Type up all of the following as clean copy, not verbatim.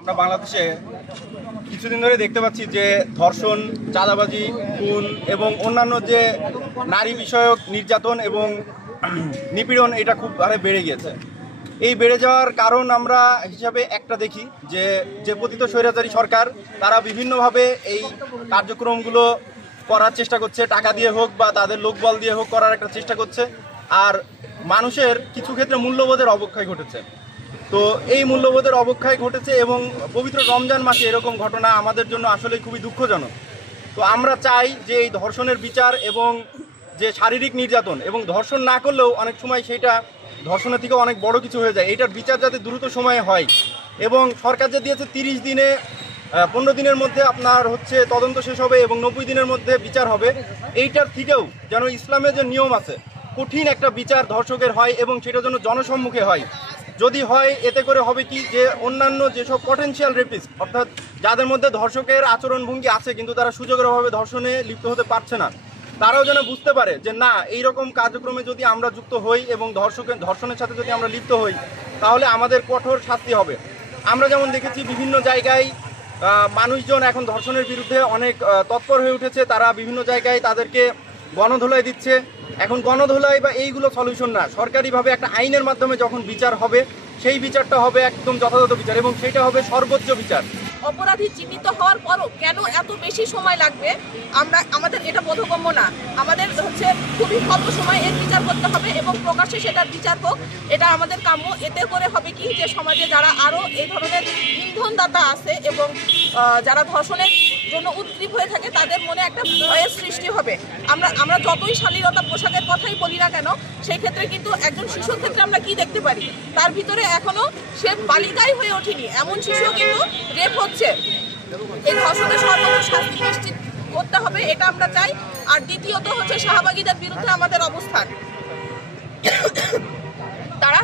আমরা বাংলাদেশে কিছুদিন ধরে দেখতে পাচ্ছি যে ধর্ষণ, চাঁদাবাজি, খুন এবং অন্যান্য যে নারী বিষয়ক নির্যাতন এবং নিপীড়ন এটা খুব হারে বেড়ে গিয়েছে। এই বেড়ে যাওয়ার কারণ আমরা হিসাবে একটা দেখি যে পতিত স্বৈরাচারী সরকার তারা বিভিন্নভাবে এই কার্যক্রমগুলো করার চেষ্টা করছে, টাকা দিয়ে হোক বা তাদের লোকবল দিয়ে হোক করার একটা চেষ্টা করছে। আর মানুষের কিছু ক্ষেত্রে মূল্যবোধের অবক্ষয় ঘটেছে। তো এই মূল্যবোধের অবক্ষয় ঘটেছে এবং পবিত্র রমজান মাসে এরকম ঘটনা আমাদের জন্য আসলে খুবই দুঃখজনক। তো আমরা চাই যে এই ধর্ষণের বিচার এবং যে শারীরিক নির্যাতন এবং ধর্ষণ না করলেও অনেক সময় সেইটা ধর্ষণের থেকে অনেক বড় কিছু হয়ে যায়, এইটার বিচার যাতে দ্রুত সময়ে হয়। এবং সরকার যে দিয়েছে 30 দিনে 15 দিনের মধ্যে আপনার তদন্ত শেষ হবে এবং 90 দিনের মধ্যে বিচার হবে, এইটার থেকেও যেন ইসলামের যে নিয়ম আছে কঠিন একটা বিচার ধর্ষকের হয় এবং সেটা যেন জনসম্মুখে হয়। যদি হয় এতে করে হবে কি যে অন্যান্য যেসব পটেনশিয়াল রেপিস্ট অর্থাৎ যাদের মধ্যে ধর্ষকের আচরণভঙ্গি আছে কিন্তু তারা সুযোগের অভাবে ধর্ষণে লিপ্ত হতে পারছে না, তারাও যেন বুঝতে পারে যে না, এইরকম কার্যক্রমে যদি আমরা যুক্ত হই এবং ধর্ষণের সাথে যদি আমরা লিপ্ত হই তাহলে আমাদের কঠোর শাস্তি হবে। আমরা যেমন দেখেছি বিভিন্ন জায়গায় মানুষজন এখন ধর্ষণের বিরুদ্ধে অনেক তৎপর হয়ে উঠেছে, তারা বিভিন্ন জায়গায় তাদেরকে গণধোলাই দিচ্ছে। এখন গণধোলাই বা এইগুলো সলিউশন না, সরকারিভাবে একটা আইনের মাধ্যমে যখন বিচার হবে সেই বিচারটা হবে একদম যথাযথ বিচার এবং সেইটা হবে সর্বোচ্চ বিচার। অপরাধী চিহ্নিত হওয়ার পরও কেন এত বেশি সময় লাগবে আমাদের এটা বোধগম্য না। আমাদের খুবই অল্প সময় এর বিচার করতে হবে এবং প্রকাশ্যে সেটার বিচার হোক, এটা আমাদের কাম্য। এতে করে হবে কি যে সমাজে যারা আরও এই ধরনের ইন্ধনদাতা আছে এবং যারা ধর্ষণের জন্য উদ্গ্রীব হয়ে থাকে তাদের মনে একটা ভয়ের সৃষ্টি হবে। আমরা যতই শালীনতা পোশাকের কথাই বলি না কেন, সেই ক্ষেত্রে কিন্তু একজন শিশুর ক্ষেত্রে আমরা কি দেখতে পারি, তার ভিতরে এখনো সে বালিকাই হয়ে ওঠেনি, এমন শিশুও কিন্তু রেপ হচ্ছে। এই ধর্ষণের সর্বোচ্চ শাস্তি নিশ্চিত করতে হবে, এটা আমরা চাই। আর দ্বিতীয়ত শাহবাগীদের বিরুদ্ধে আমাদের অবস্থান। তারা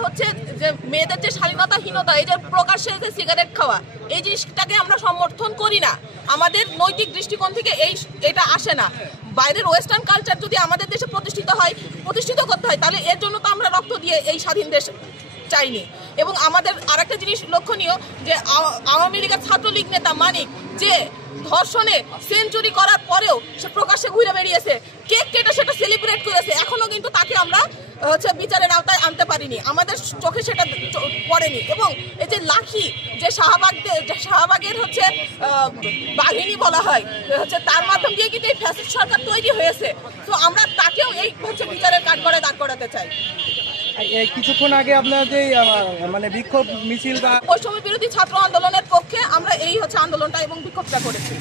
যে মেয়েদের যে শালীনতাহীনতা, এই যে প্রকাশ্যে যে সিগারেট খাওয়া, এই জিনিসটাকে আমরা সমর্থন করি না। আমাদের নৈতিক দৃষ্টিকোণ থেকে এটা আসে না। বাইরের ওয়েস্টার্ন কালচার যদি আমাদের দেশে প্রতিষ্ঠিত করতে হয় তাহলে এর জন্য তো আমরা রক্ত দিয়ে এই স্বাধীন দেশ চাইনি। এবং আমাদের আরেকটা জিনিস লক্ষণীয় যে আওয়ামী লীগের ছাত্রলীগ নেতা মানিক যে ধর্ষণে সেঞ্চুরি করার পরেও সে প্রকাশ্যে ঘুরে বেরিয়েছে, কেক কেটে সেটা সেলিব্রেট করেছে, এখনো কিন্তু তাকে আমরা বিচারের আওতায় আনতে পারিনি, আমাদের চোখে সেটা পড়েনি। এবং এই যে লাখি যে শাহবাগের বাঘিনী বলা হয়, তার মাধ্যম দিয়ে কিন্তু এই ফ্যাসিস্ট সরকার তৈরি হয়েছে। তো আমরা তাকেও এই বিচারের কাঠগড়ায় দাঁড় করাতে চাই। কিছুক্ষণ আগে আপনাদের বিক্ষোভ মিছিল বা বৈষম্য বিরোধী ছাত্র আন্দোলনের পক্ষে আমরা এই আন্দোলনটা এবং বিক্ষোভটা করেছি।